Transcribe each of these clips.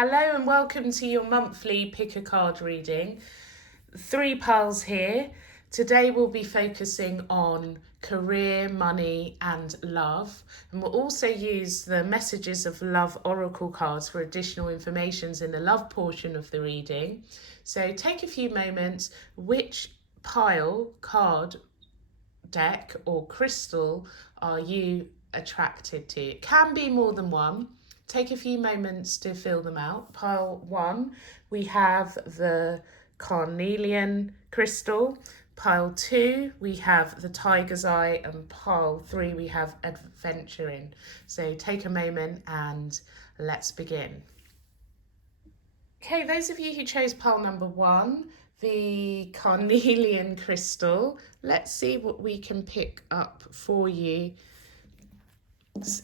Hello and welcome to your monthly pick a card reading. 3 piles here. Today we'll be focusing on career, money and love. And we'll also use the messages of love oracle cards for additional informations in the love portion of the reading. So take a few moments. Which pile, card, deck or crystal are you attracted to? It can be more than one. Take a few moments to fill them out. Pile 1, we have the Carnelian crystal. Pile 2, we have the Tiger's Eye. And pile 3, we have Aventurine. So take a moment and let's begin. Okay, those of you who chose pile number 1, the Carnelian crystal, let's see what we can pick up for you.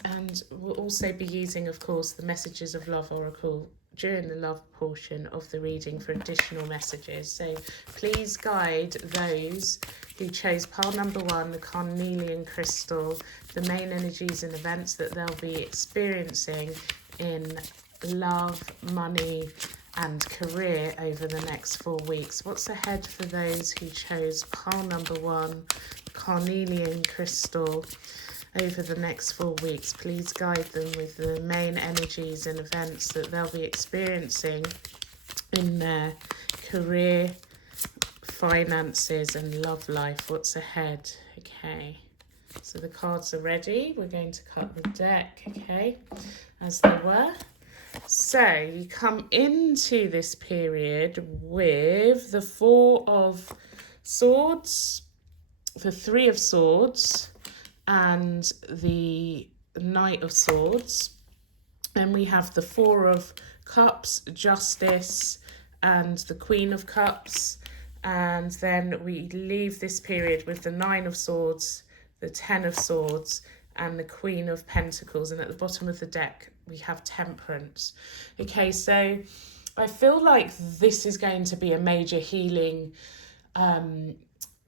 And we'll also be using, of course, the messages of love oracle during the love portion of the reading for additional messages. So please guide those who chose pile number 1, the Carnelian crystal, the main energies and events that they'll be experiencing in love, money and career over the next 4 weeks. What's ahead for those who chose pile number 1, Carnelian crystal, over the next 4 weeks? Please guide them with the main energies and events that they'll be experiencing in their career, finances and love life. What's ahead? Okay, so the cards are ready. We're going to cut the deck, okay, as they were. So you come into this period with the 4 of Swords, the 3 of Swords, and the Knight of Swords. Then we have the 4 of Cups, Justice, and the Queen of Cups. And then we leave this period with the 9 of Swords, the 10 of Swords, and the Queen of Pentacles. And at the bottom of the deck, we have Temperance. Okay, so I feel like this is going to be a major healing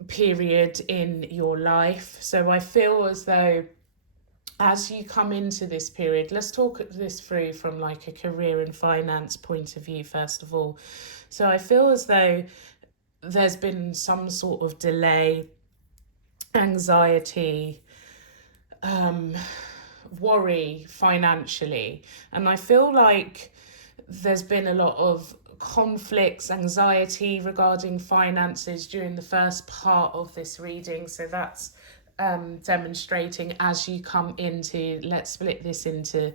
period in your life. So I feel as though as you come into this period, let's talk this through from like a career and finance point of view first of all. So I feel as though there's been some sort of delay, anxiety, worry financially, and I feel like there's been a lot of conflicts, anxiety regarding finances during the first part of this reading. So that's demonstrating as you come into, let's split this into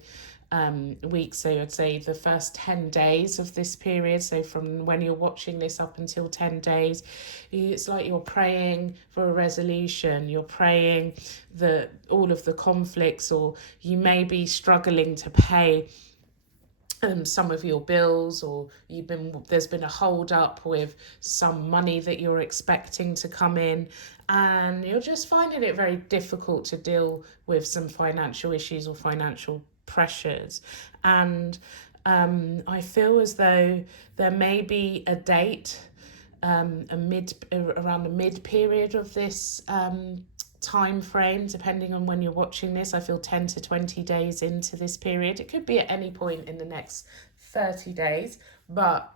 weeks. So I'd say the first 10 days of this period, so from when you're watching this up until 10 days, it's like you're praying for a resolution. You're praying that all of the conflicts, or you may be struggling to pay some of your bills, or there's been a hold up with some money that you're expecting to come in, and you're just finding it very difficult to deal with some financial issues or financial pressures. And I feel as though there may be a date around the mid period of this time frame, depending on when you're watching this. I feel 10 to 20 days into this period. It could be at any point in the next 30 days, but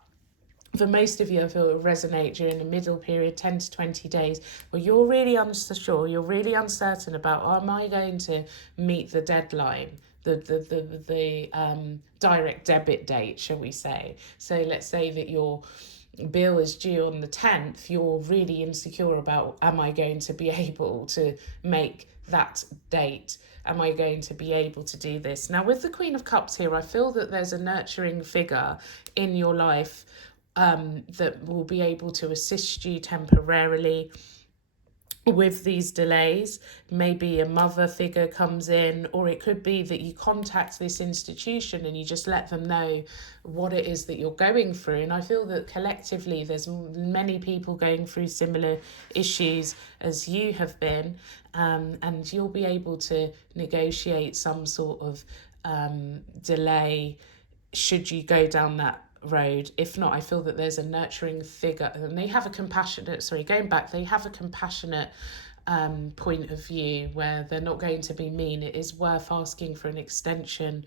for most of you, I feel it will resonate during the middle period, 10 to 20 days, where you're really unsure, you're really uncertain about, am I going to meet the deadline, the direct debit date, shall we say. So let's say that your bill is due on the 10th, you're really insecure about, am I going to be able to make that date? Am I going to be able to do this? Now, with the Queen of Cups here, I feel that there's a nurturing figure in your life that will be able to assist you temporarily with these delays. Maybe a mother figure comes in, or it could be that you contact this institution and you just let them know what it is that you're going through. And I feel that collectively there's many people going through similar issues as you have been, and you'll be able to negotiate some sort of delay should you go down that road. If not, I feel that there's a nurturing figure, and they have a compassionate, they have a compassionate point of view where they're not going to be mean, it is worth asking for an extension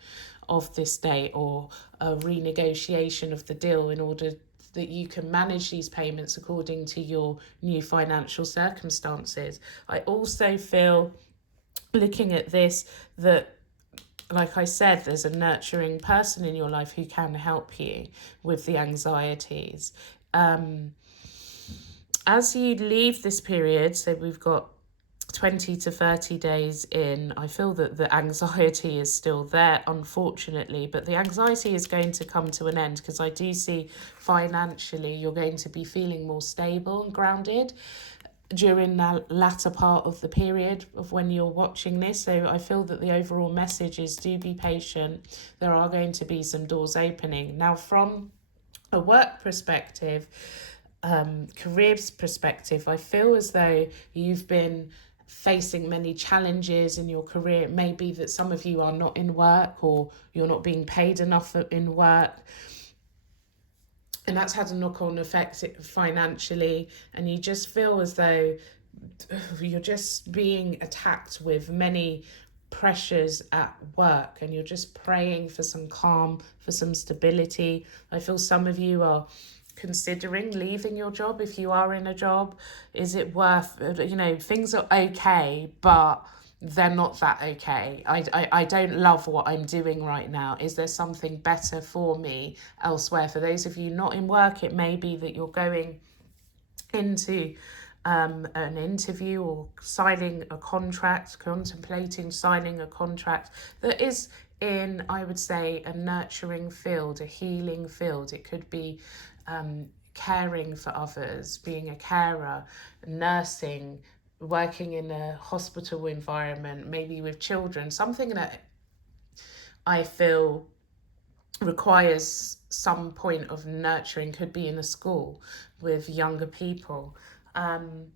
of this date or a renegotiation of the deal in order that you can manage these payments according to your new financial circumstances. I also feel, looking at this, that, like I said, there's a nurturing person in your life who can help you with the anxieties. As you leave this period, so we've got 20 to 30 days in, I feel that the anxiety is still there, unfortunately, but the anxiety is going to come to an end, because I do see financially you're going to be feeling more stable and grounded during that latter part of the period of when you're watching this. So I feel that the overall message is, do be patient. There are going to be some doors opening. Now, from a work perspective, careers perspective, I feel as though you've been facing many challenges in your career. It may be that some of you are not in work, or you're not being paid enough in work, and that's had a knock-on effect financially, and you just feel as though you're just being attacked with many pressures at work, and you're just praying for some calm, for some stability. I feel some of you are considering leaving your job. If you are in a job, is it worth, things are okay, but they're not that okay. I don't love what I'm doing right now. Is there something better for me elsewhere? For those of you not in work, it may be that you're going into an interview or signing a contract, contemplating signing a contract that is in, I would say, a nurturing field, a healing field. It could be caring for others, being a carer, nursing, working in a hospital environment, maybe with children, something that I feel requires some point of nurturing. Could be in a school with younger people. And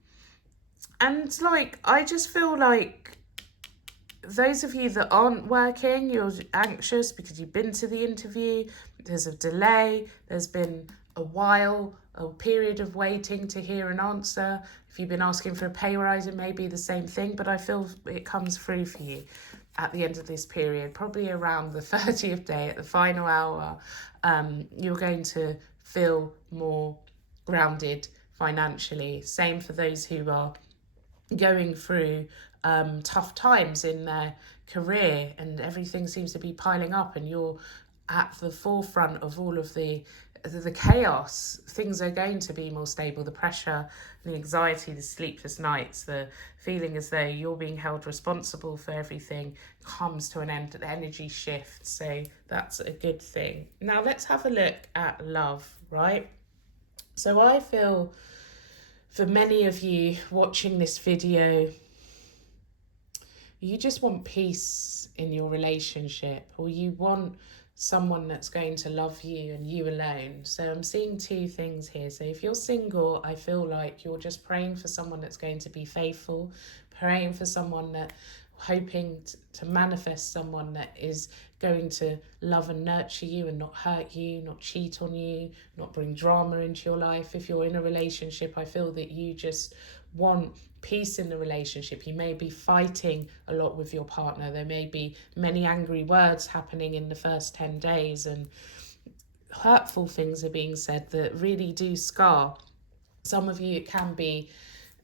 I just feel like those of you that aren't working, you're anxious because you've been to the interview, there's a delay, there's been a period of waiting to hear an answer. If you've been asking for a pay rise, it may be the same thing, but I feel it comes through for you at the end of this period, probably around the 30th day, at the final hour. You're going to feel more grounded financially. Same for those who are going through tough times in their career, and everything seems to be piling up, and you're at the forefront of all of the chaos. Things are going to be more stable. The pressure, the anxiety, the sleepless nights, the feeling as though you're being held responsible for everything comes to an end. The energy shifts, so that's a good thing. Now let's have a look at love, right? So I feel, for many of you watching this video, you just want peace in your relationship, or you want someone that's going to love you and you alone. So I'm seeing two things here. So if you're single, I feel like you're just praying for someone that's going to be faithful, praying for someone that, hoping to manifest someone that is going to love and nurture you and not hurt you, not cheat on you, not bring drama into your life. If you're in a relationship, I feel that you just want peace in the relationship. You may be fighting a lot with your partner. There may be many angry words happening in the first 10 days, and hurtful things are being said that really do scar. Some of you, it can be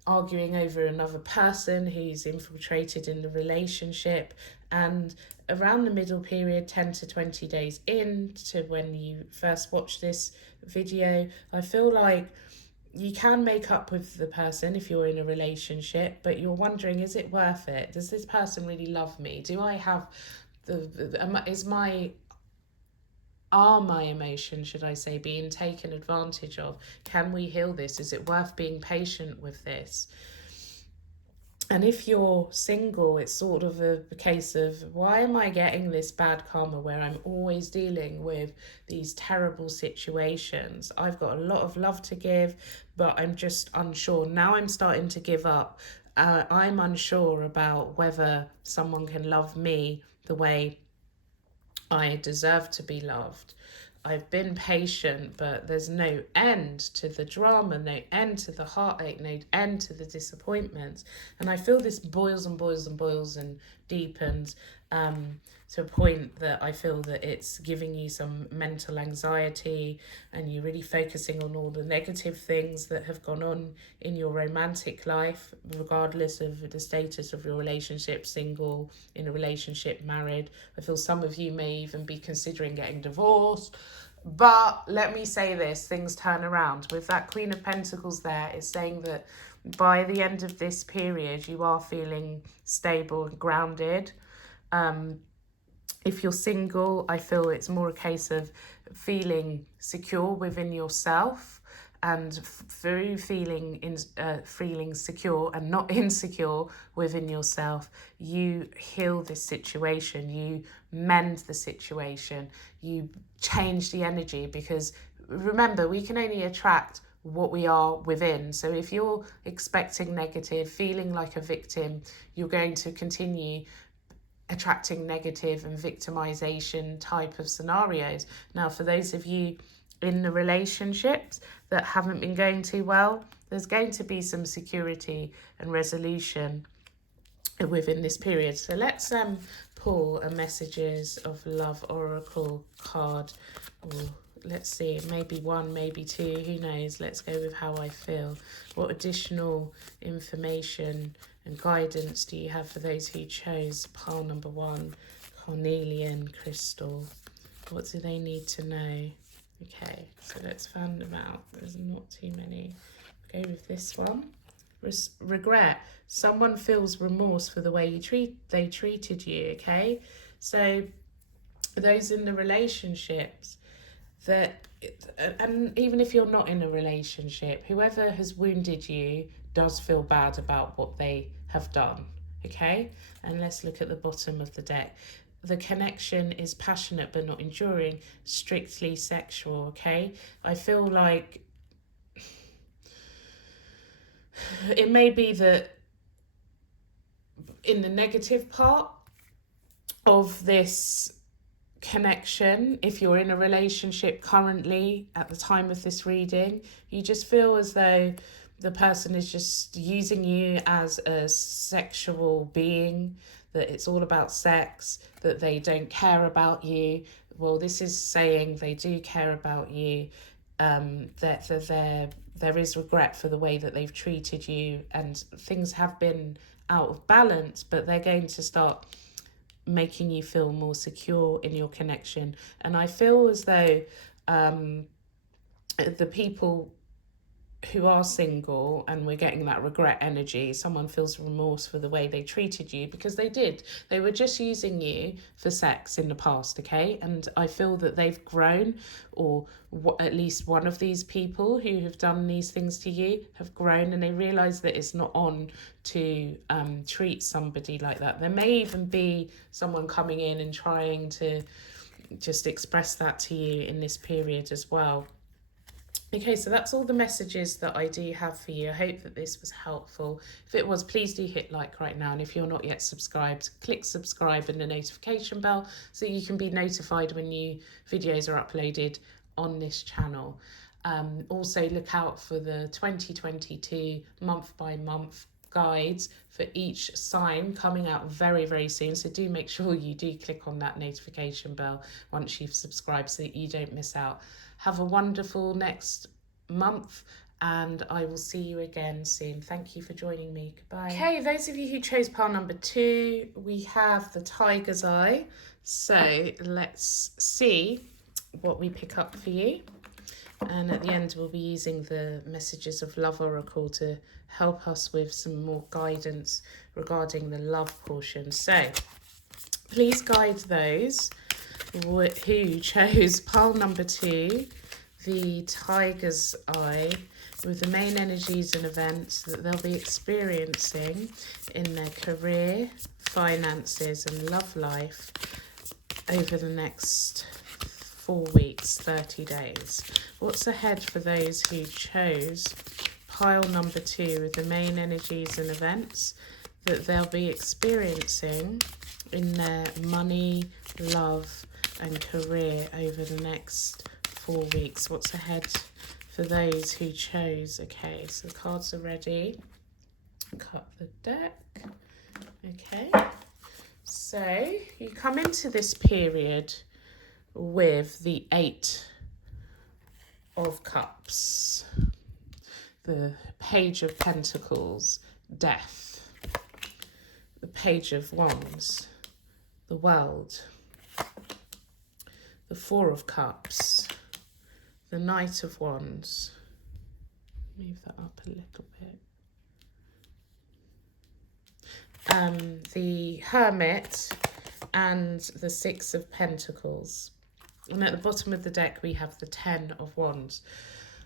arguing over another person who's infiltrated in the relationship. And around the middle period, 10 to 20 days in to when you first watch this video, I feel like you can make up with the person if you're in a relationship, but you're wondering, is it worth it? Does this person really love me? Do I have are my emotions, should I say, being taken advantage of? Can we heal this? Is it worth being patient with this? And if you're single, it's sort of a case of, why am I getting this bad karma where I'm always dealing with these terrible situations? I've got a lot of love to give, but I'm just unsure. Now I'm starting to give up. I'm unsure about whether someone can love me the way I deserve to be loved. I've been patient, but there's no end to the drama, no end to the heartache, no end to the disappointments. And I feel this boils and boils and boils and deepens to a point that I feel that it's giving you some mental anxiety, and you're really focusing on all the negative things that have gone on in your romantic life, regardless of the status of your relationship, single, in a relationship, married. I feel some of you may even be considering getting divorced. But let me say this, things turn around. With that Queen of Pentacles there, it's saying that by the end of this period, you are feeling stable and grounded. If you're single, I feel it's more a case of feeling secure within yourself, and through feeling secure and not insecure within yourself, you heal this situation, you mend the situation, you change the energy, because remember, we can only attract what we are within. So if you're expecting negative, feeling like a victim, you're going to continue attracting negative and victimization type of scenarios. Now, for those of you in the relationships that haven't been going too well, there's going to be some security and resolution within this period. So let's pull a Messages of Love Oracle card. Or let's see, maybe one, maybe two, who knows. Let's go with how I feel. What additional information and guidance do you have for those who chose pile number 1, Carnelian crystal? What do they need to know? Okay, so let's fan them out. There's not too many. Go with this one. Regret. Someone feels remorse for the way they treated you, okay? So those in the relationships, and even if you're not in a relationship, whoever has wounded you does feel bad about what they have done, okay? And let's look at the bottom of the deck. The connection is passionate but not enduring, strictly sexual, okay? I feel like it may be that in the negative part of this connection, if you're in a relationship currently at the time of this reading, you just feel as though the person is just using you as a sexual being, that it's all about sex, that they don't care about you. Well, this is saying they do care about you, that there is regret for the way that they've treated you, and things have been out of balance, but they're going to start making you feel more secure in your connection. And I feel as though the people who are single, and we're getting that regret energy, someone feels remorse for the way they treated you, because they were just using you for sex in the past, okay? And I feel that they've grown, or at least one of these people who have done these things to you have grown, and they realize that it's not on to treat somebody like that. There may even be someone coming in and trying to just express that to you in this period as well. Okay, so that's all the messages that I do have for you. I hope that this was helpful. If it was, please do hit like right now. And if you're not yet subscribed, click subscribe and the notification bell so you can be notified when new videos are uploaded on this channel. Also, look out for the 2022 month by month guides for each sign coming out very, very soon. So do make sure you do click on that notification bell once you've subscribed so that you don't miss out. Have a wonderful next month, and I will see you again soon. Thank you for joining me. Goodbye. Okay, those of you who chose pile number 2, we have the Tiger's Eye. So let's see what we pick up for you. And at the end, we'll be using the Messages of Love Oracle to help us with some more guidance regarding the love portion. So please guide those who chose pile number 2, the Tiger's Eye, with the main energies and events that they'll be experiencing in their career, finances and love life over the next 4 weeks, 30 days. What's ahead for those who chose pile number 2 with the main energies and events that they'll be experiencing in their money, love and career over the next 4 weeks. What's ahead for those who chose? Okay, so the cards are ready. Cut the deck. Okay, so you come into this period with the 8 of Cups, the Page of Pentacles, Death, the Page of Wands, the World, the 4 of Cups, the Knight of Wands. Move that up a little bit. The Hermit and the 6 of Pentacles. And at the bottom of the deck, we have the 10 of Wands.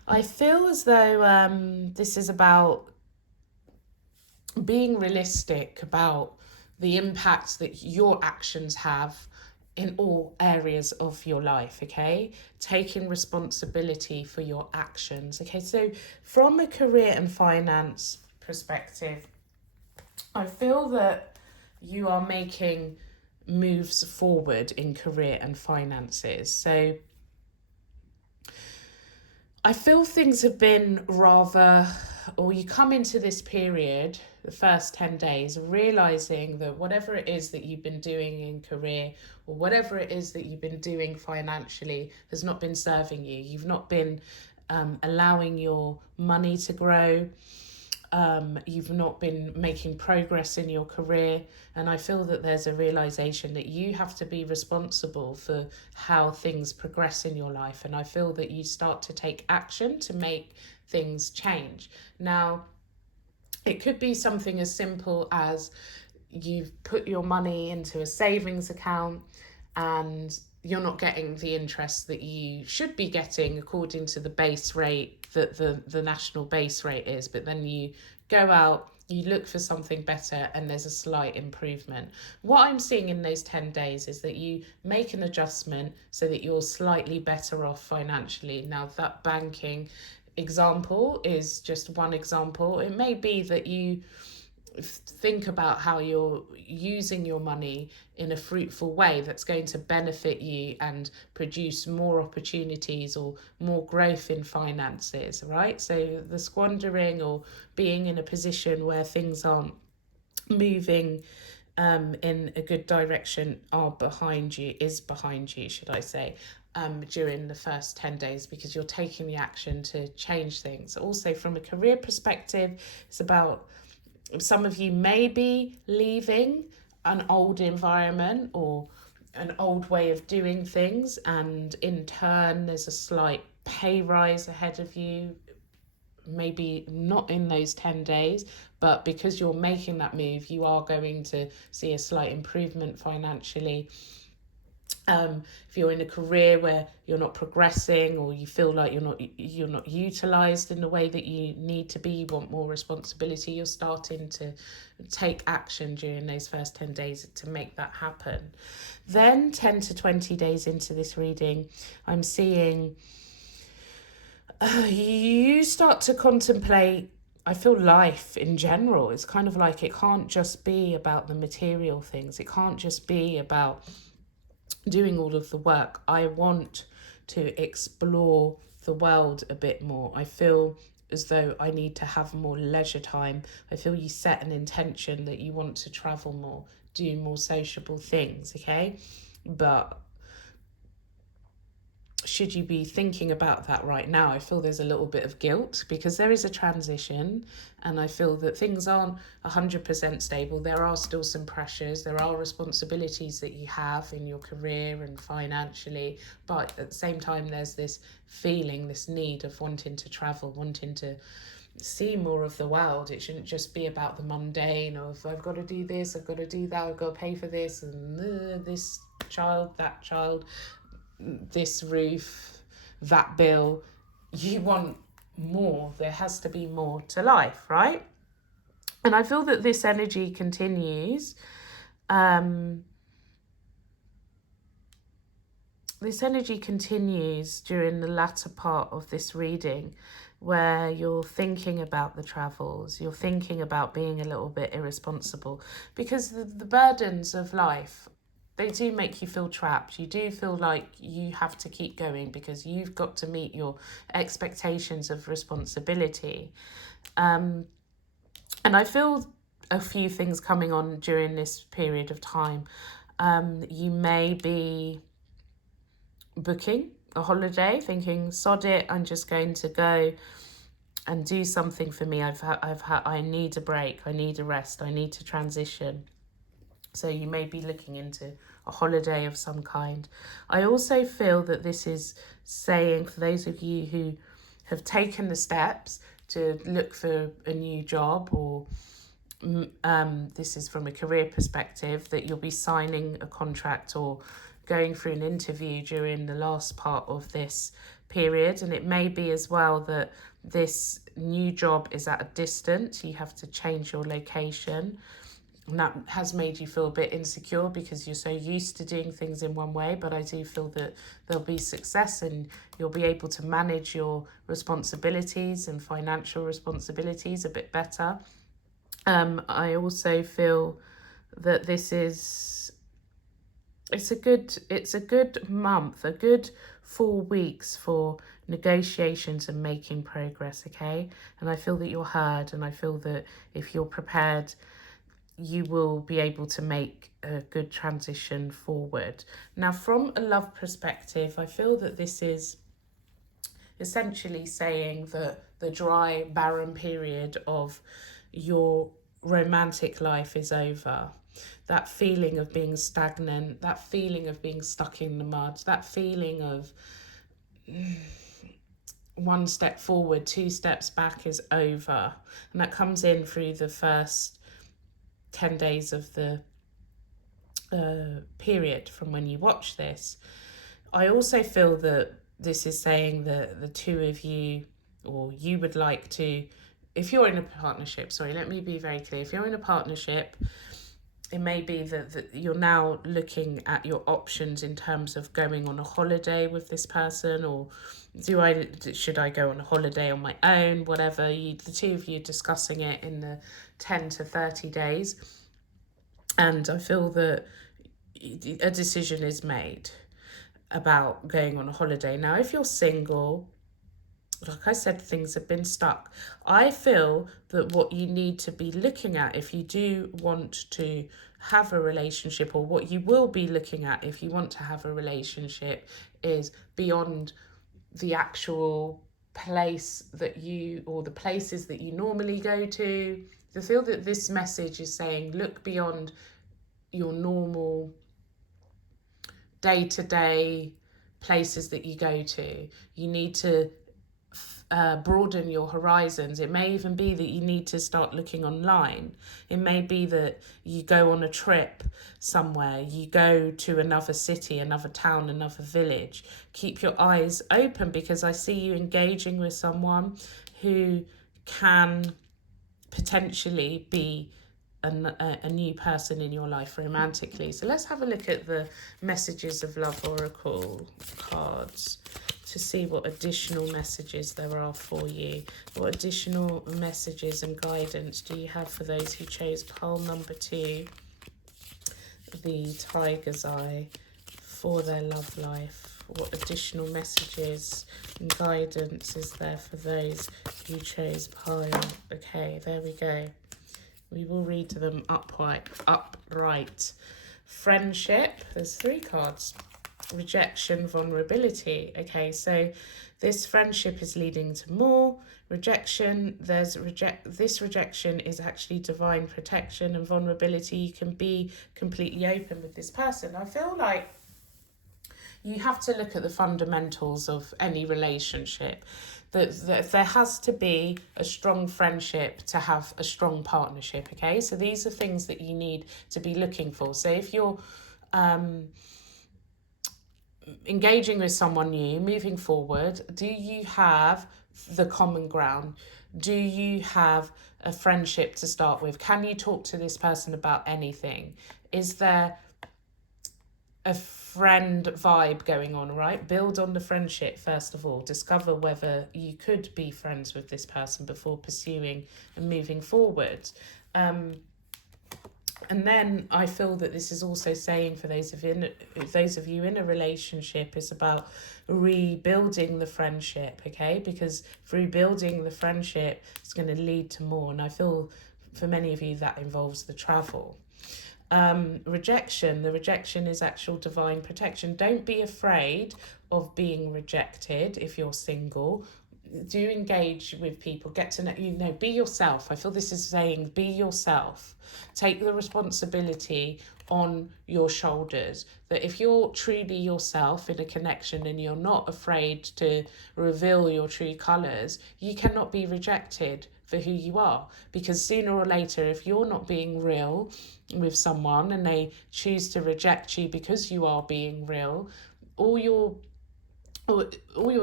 I feel as though this is about being realistic about the impact that your actions have in all areas of your life, okay? Taking responsibility for your actions, okay? So from a career and finance perspective, I feel that you are making moves forward in career and finances. So I feel things have been rather, or you come into this period, the first 10 days, realizing that whatever it is that you've been doing in career or whatever it is that you've been doing financially has not been serving you. You've not been allowing your money to grow. You've not been making progress in your career, and I feel that there's a realization that you have to be responsible for how things progress in your life, and I feel that you start to take action to make things change. Now, it could be something as simple as you've put your money into a savings account and you're not getting the interest that you should be getting according to the base rate that the national base rate is, but then you go out, you look for something better, and there's a slight improvement. What I'm seeing in those 10 days is that you make an adjustment so that you're slightly better off financially. Now, that banking example is just one example. It may be that you think about how you're using your money in a fruitful way that's going to benefit you and produce more opportunities or more growth in finances, right? So the squandering or being in a position where things aren't moving in a good direction is behind you, should I say, during the first 10 days, because you're taking the action to change things. Also, from a career perspective, it's about some of you may be leaving an old environment or an old way of doing things, and in turn there's a slight pay rise ahead of you, maybe not in those 10 days, but because you're making that move, you are going to see a slight improvement financially. If you're in a career where you're not progressing, or you feel like you're not utilized in the way that you need to be, you want more responsibility, you're starting to take action during those first 10 days to make that happen. Then 10 to 20 days into this reading, I'm seeing you start to contemplate, I feel, life in general. It's kind of like it can't just be about the material things. It can't just be about doing all of the work. I want to explore the world a bit more. I feel as though I need to have more leisure time. I feel you set an intention that you want to travel more, do more sociable things, okay? But should you be thinking about that right now, I feel there's a little bit of guilt because there is a transition, and I feel that things aren't 100% stable. There are still some pressures, there are responsibilities that you have in your career and financially, but at the same time there's this feeling, this need of wanting to travel, wanting to see more of the world. It shouldn't just be about the mundane of I've got to do this, I've got to do that, I've got to pay for this, and this child, that child, this roof, that bill. You want more. There has to be more to life, right? And I feel that this energy continues. This energy continues during the latter part of this reading, where you're thinking about the travels, you're thinking about being a little bit irresponsible, because the burdens of life they do make you feel trapped. You do feel like you have to keep going because you've got to meet your expectations of responsibility. And I feel a few things coming on during this period of time. You may be booking a holiday, thinking, sod it, I'm just going to go and do something for me. I need a break, I need a rest, I need to transition. So you may be looking into a holiday of some kind. I also feel that this is saying, for those of you who have taken the steps to look for a new job, or this is from a career perspective, that you'll be signing a contract or going through an interview during the last part of this period. And it may be as well that this new job is at a distance. You have to change your location. And that has made you feel a bit insecure because you're so used to doing things in one way. But I do feel that there'll be success and you'll be able to manage your responsibilities and financial responsibilities a bit better. I also feel that it's a good month, a good 4 weeks for negotiations and making progress, okay? And I feel that you're heard, and I feel that if you're prepared, you will be able to make a good transition forward. Now, from a love perspective, I feel that this is essentially saying that the dry, barren period of your romantic life is over. That feeling of being stagnant, that feeling of being stuck in the mud, that feeling of one step forward, 2 steps back is over. And that comes in through the first 10 days of the period from when you watch this. I also feel that this is saying that the two of you, or you would like to, if you're in a partnership, sorry, let me be very clear. If you're in a partnership, it may be that you're now looking at your options in terms of going on a holiday with this person, or should I go on a holiday on my own, whatever. The two of you discussing it in the 10 to 30 days. And I feel that a decision is made about going on a holiday. Now, if you're single, like I said, things have been stuck. I feel that what you need to be looking at if you do want to have a relationship, or what you will be looking at if you want to have a relationship, is beyond the actual place that you, or the places that you normally go to. I feel that this message is saying, look beyond your normal day-to-day places that you go to. You need to broaden your horizons. It may even be that you need to start looking online. It may be that you go on a trip somewhere, you go to another city, another town, another village. Keep your eyes open, because I see you engaging with someone who can potentially be a new person in your life romantically. So let's have a look at the Messages of Love Oracle cards to see what additional messages there are for you. What additional messages and guidance do you have for those who chose pile number 2, the Tiger's Eye, for their love life? What additional messages and guidance is there for those who chose pile? Okay, there we go. We will read them upright. Friendship, there's 3 cards. Rejection, vulnerability. Okay, so this friendship is leading to more. Rejection, this rejection is actually divine protection, and vulnerability, you can be completely open with this person. I feel like you have to look at the fundamentals of any relationship. That there has to be a strong friendship to have a strong partnership, okay? So these are things that you need to be looking for. So if you're engaging with someone new, moving forward, do you have the common ground? Do you have a friendship to start with? Can you talk to this person about anything? Is there a friend vibe going on, right? Build on the friendship first of all. Discover whether you could be friends with this person before pursuing and moving forward. And then I feel that this is also saying for those of you in a relationship, it's about rebuilding the friendship, okay? Because rebuilding the friendship is going to lead to more. And I feel for many of you that involves the travel. Rejection. The rejection is actual divine protection. Don't be afraid of being rejected if you're single. Do engage with people, get to know, be yourself. I feel this is saying be yourself. Take the responsibility on your shoulders, that if you're truly yourself in a connection and you're not afraid to reveal your true colours, you cannot be rejected for who you are. Because sooner or later, if you're not being real with someone and they choose to reject you because you are being real, all you're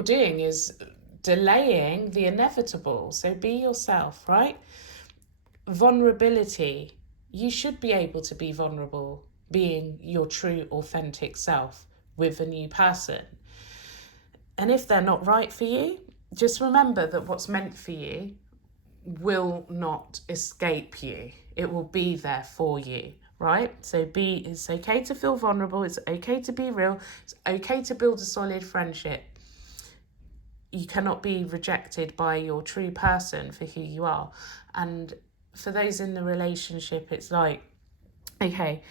doing is delaying the inevitable. So be yourself, right? Vulnerability. You should be able to be vulnerable, being your true, authentic self with a new person. And if they're not right for you, just remember that what's meant for you will not escape you. It will be there for you, right? So it's okay to feel vulnerable. It's okay to be real. It's okay to build a solid friendship. You cannot be rejected by your true person for who you are. And for those in the relationship, it's like, okay,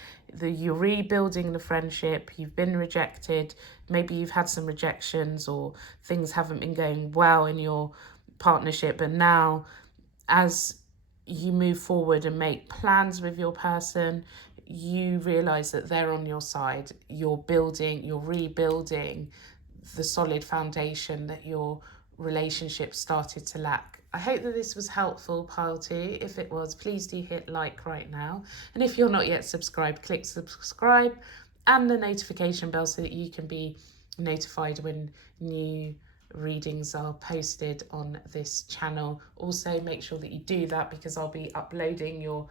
you're rebuilding the friendship, you've been rejected, maybe you've had some rejections or things haven't been going well in your partnership, but now as you move forward and make plans with your person, you realise that they're on your side. You're rebuilding the solid foundation that your relationship started to lack. I hope that this was helpful, pile 2. If it was, please do hit like right now. And if you're not yet subscribed, click subscribe and the notification bell so that you can be notified when new readings are posted on this channel. Also, make sure that you do that because I'll be uploading your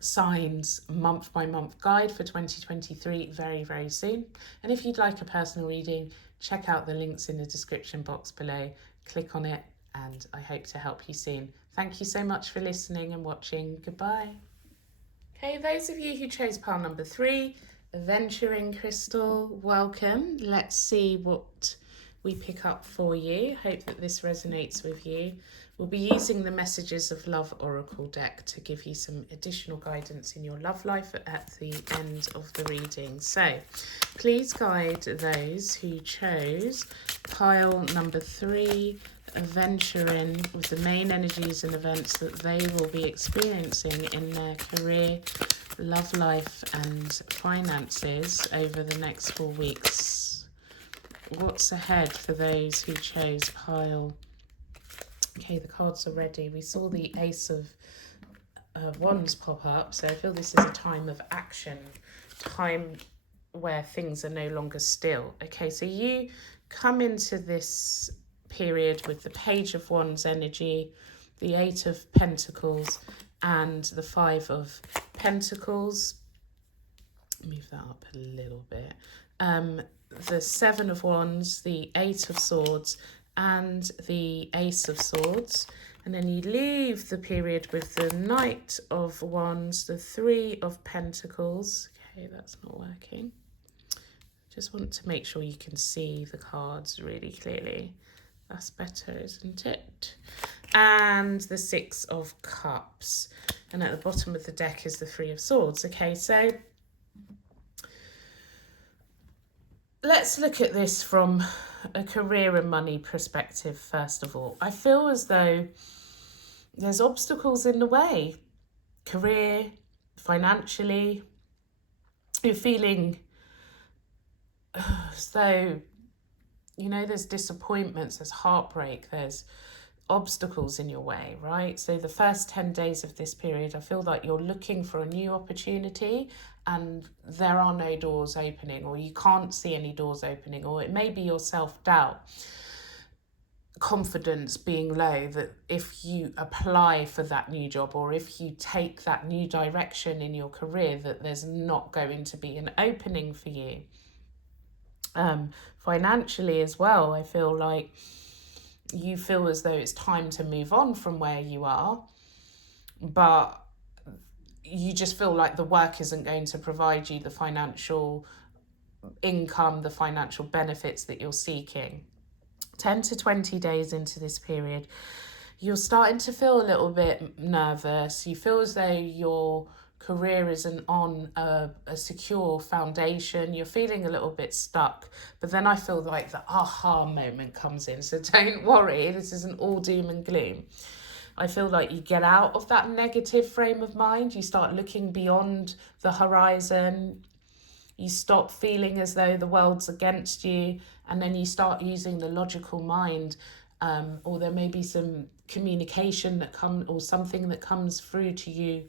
signs month by month guide for 2023 very, very soon. And if you'd like a personal reading, check out the links in the description box below. Click on it and I hope to help you soon. Thank you so much for listening and watching. Goodbye. Okay, those of you who chose pile number 3, Aventurine crystal, welcome. Let's see what we pick up for you. Hope that this resonates with you. We'll be using the Messages of Love Oracle deck to give you some additional guidance in your love life at the end of the reading. So please guide those who chose pile number 3, Aventurine, with the main energies and events that they will be experiencing in their career, love life and finances over the next 4 weeks. What's ahead for those who chose pile? Okay, the cards are ready. We saw the Ace of Wands pop up, so I feel this is a time of action, time where things are no longer still. Okay, so you come into this period with the Page of Wands energy, the 8 of Pentacles, and the 5 of Pentacles. Move that up a little bit. The 7 of Wands, the 8 of Swords, and the Ace of Swords. And then you leave the period with the Knight of Wands, the 3 of Pentacles. Okay, that's not working. Just want to make sure you can see the cards really clearly. That's better, isn't it? And the 6 of Cups. And at the bottom of the deck is the 3 of Swords. Okay, so let's look at this from a career and money perspective, first of all. I feel as though there's obstacles in the way. Career, financially, you're feeling as though, you know, there's disappointments, there's heartbreak, there's obstacles in your way, right? So the first 10 days of this period, I feel like you're looking for a new opportunity and there are no doors opening, or you can't see any doors opening, or it may be your self-doubt, confidence being low, that if you apply for that new job or if you take that new direction in your career, that there's not going to be an opening for you. Financially as well, I feel like you feel as though it's time to move on from where you are, but you just feel like the work isn't going to provide you the financial income, the financial benefits that you're seeking. 10 to 20 days into this period, you're starting to feel a little bit nervous. You feel as though your career isn't on a secure foundation. You're feeling a little bit stuck. But then I feel like the aha moment comes in. So don't worry, this isn't all doom and gloom. I feel like you get out of that negative frame of mind. You start looking beyond the horizon. You stop feeling as though the world's against you, and then you start using the logical mind, or there may be some communication that comes, or something that comes through to you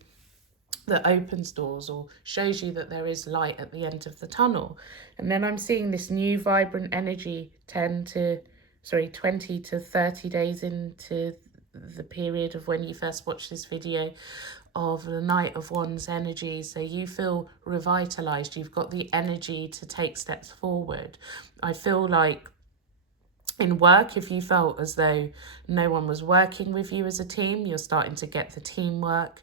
that opens doors or shows you that there is light at the end of the tunnel. And then I'm seeing this new vibrant energy 20 to 30 days into the period of when you first watched this video, of the Knight of Wands energy. So you feel revitalized. You've got the energy to take steps forward. I feel like in work, if you felt as though no one was working with you as a team, you're starting to get the teamwork.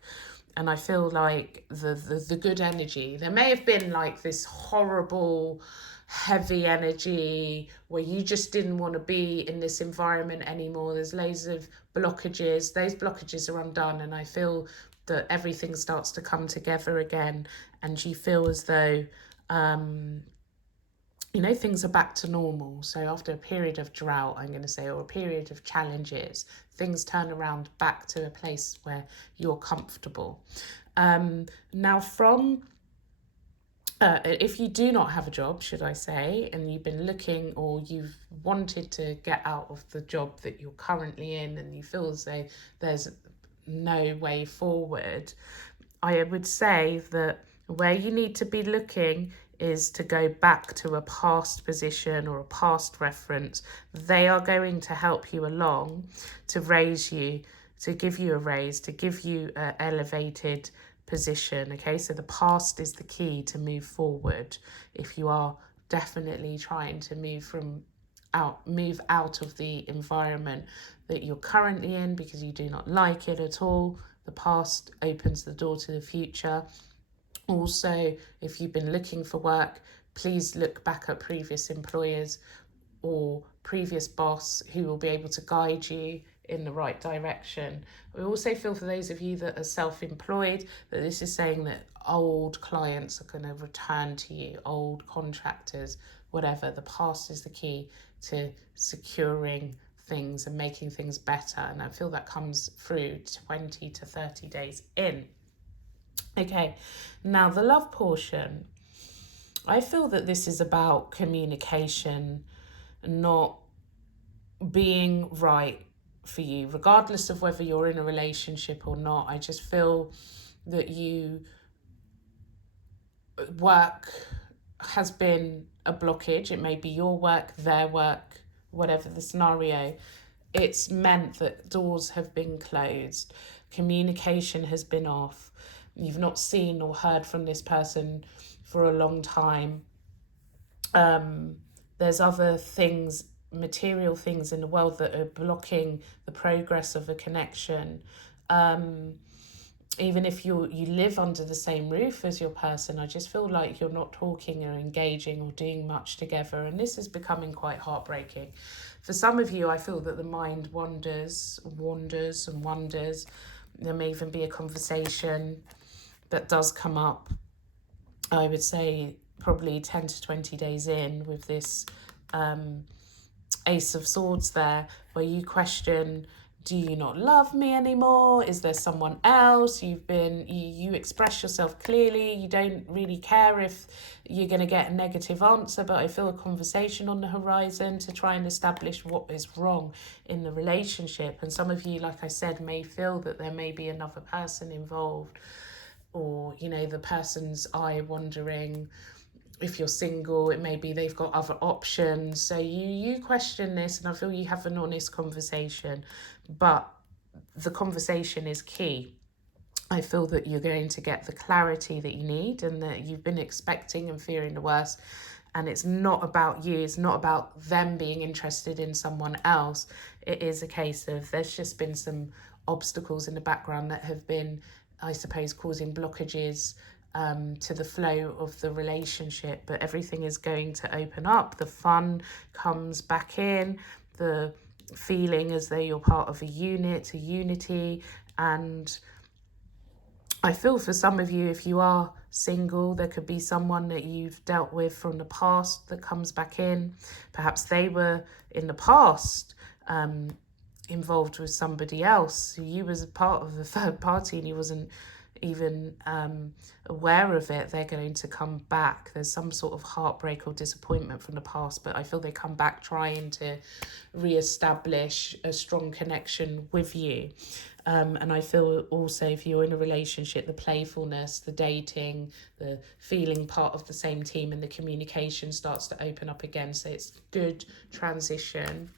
And I feel like the good energy, there may have been like this horrible heavy energy where you just didn't want to be in this environment anymore. There's loads of blockages. Those blockages are undone, and I feel that everything starts to come together again, and you feel as though things are back to normal. So after a period of drought, I'm going to say, or a period of challenges, things turn around back to a place where you're comfortable. Now from if you do not have a job, should I say, and you've been looking, or you've wanted to get out of the job that you're currently in, and you feel as though there's no way forward, I would say that where you need to be looking is to go back to a past position or a past reference. They are going to help you along to raise you, to give you a raise, to give you an elevated position. Okay, so the past is the key to move forward if you are definitely trying to move out of the environment that you're currently in because you do not like it at all. The past opens the door to the future. Also, if you've been looking for work, please look back at previous employers or previous boss who will be able to guide you in the right direction. We also feel for those of you that are self-employed that this is saying that old clients are going to return to you, old contractors, whatever. The past is the key to securing things and making things better, and I feel that comes through 20 to 30 days in. Okay, now the love portion. I feel that this is about communication, not being right for you, regardless of whether you're in a relationship or not. I just feel that work has been a blockage. It may be your work, their work, whatever the scenario. It's meant that doors have been closed. Communication has been off. You've not seen or heard from this person for a long time. There's other things, material things in the world that are blocking the progress of a connection. Even if you live under the same roof as your person, I just feel like you're not talking or engaging or doing much together. And this is becoming quite heartbreaking. For some of you, I feel that the mind wanders. There may even be a conversation that does come up, I would say probably 10 to 20 days in, with this Ace of Swords there, where you question, do you not love me anymore? Is there someone else? You express yourself clearly. You don't really care if you're going to get a negative answer, but I feel a conversation on the horizon to try and establish what is wrong in the relationship. And some of you, like I said, may feel that there may be another person involved, or, the person's eye wandering. If you're single, it may be they've got other options. So you question this, and I feel you have an honest conversation, but the conversation is key. I feel that you're going to get the clarity that you need, and that you've been expecting and fearing the worst. And it's not about you. It's not about them being interested in someone else. It is a case of there's just been some obstacles in the background that have been I suppose, causing blockages to the flow of the relationship. But everything is going to open up. The fun comes back in, the feeling as though you're part of a unit, a unity. And I feel for some of you, if you are single, there could be someone that you've dealt with from the past that comes back in. Perhaps they were in the past involved with somebody else who you was a part of a third party and you wasn't even aware of it. They're going to come back. There's some sort of heartbreak or disappointment from the past, but I feel they come back trying to re-establish a strong connection with you. And I feel also, if you're in a relationship, the playfulness, the dating, the feeling part of the same team, and the communication starts to open up again. So it's good transition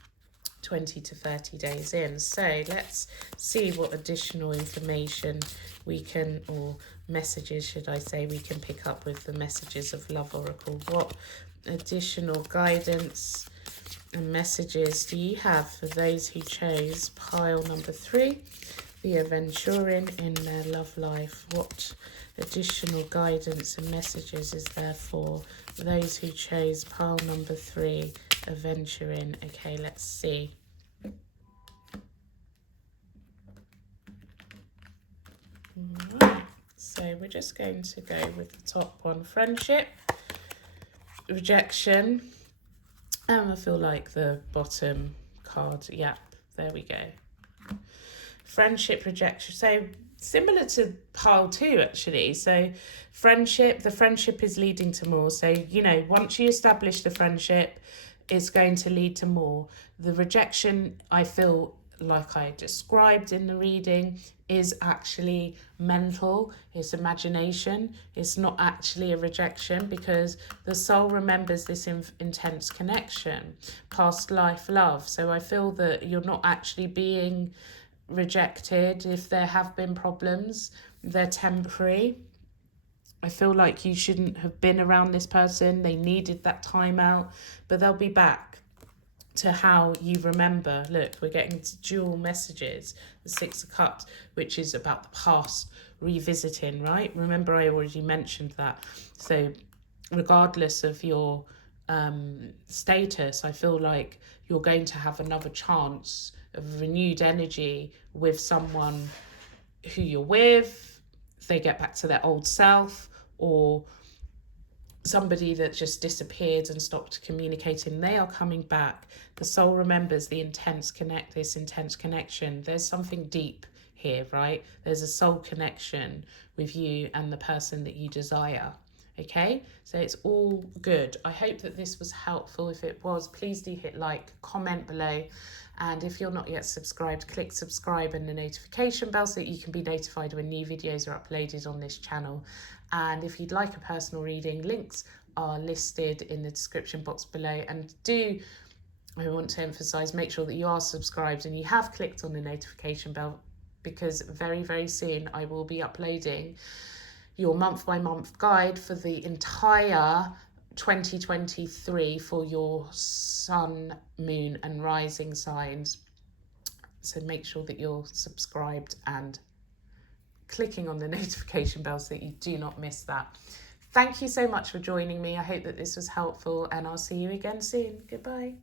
20 to 30 days in. So let's see what additional information we can, or messages should I say, we can pick up with the Messages of Love Oracle. What additional guidance and messages do you have for those who chose pile number 3, the Aventurine, in their love life? What additional guidance and messages is there for those who chose pile number 3, Aventurine? Okay, let's see. Alright, so we're just going to go with the top one, friendship, rejection, and I feel like the bottom card, yeah, there we go. Friendship, rejection, so similar to pile 2 actually. So friendship, the friendship is leading to more. So, you know, once you establish the friendship, it's going to lead to more. The rejection, I feel like I described in the reading, is actually mental, it's imagination. It's not actually a rejection, because the soul remembers this intense connection, past life love. So I feel that you're not actually being rejected. If there have been problems, they're temporary. I feel like you shouldn't have been around this person. They needed that time out, but they'll be back to how you remember. Look, we're getting dual messages. The 6 of Cups, which is about the past, revisiting, right? Remember, I already mentioned that. So regardless of your status, I feel like you're going to have another chance of renewed energy with someone who you're with. They get back to their old self, or somebody that just disappeared and stopped communicating, they are coming back. The soul remembers the intense connection. There's something deep here, right? There's a soul connection with you and the person that you desire. Okay, so it's all good. I hope that this was helpful. If it was, please do hit like, comment below. And if you're not yet subscribed, click subscribe and the notification bell so that you can be notified when new videos are uploaded on this channel. And if you'd like a personal reading, links are listed in the description box below. And I want to emphasize, make sure that you are subscribed and you have clicked on the notification bell, because very, very soon I will be uploading your month by month guide for the entire 2023 for your sun, moon and rising signs. So make sure that you're subscribed and clicking on the notification bell so that you do not miss that. Thank you so much for joining me. I hope that this was helpful, and I'll see you again soon. Goodbye.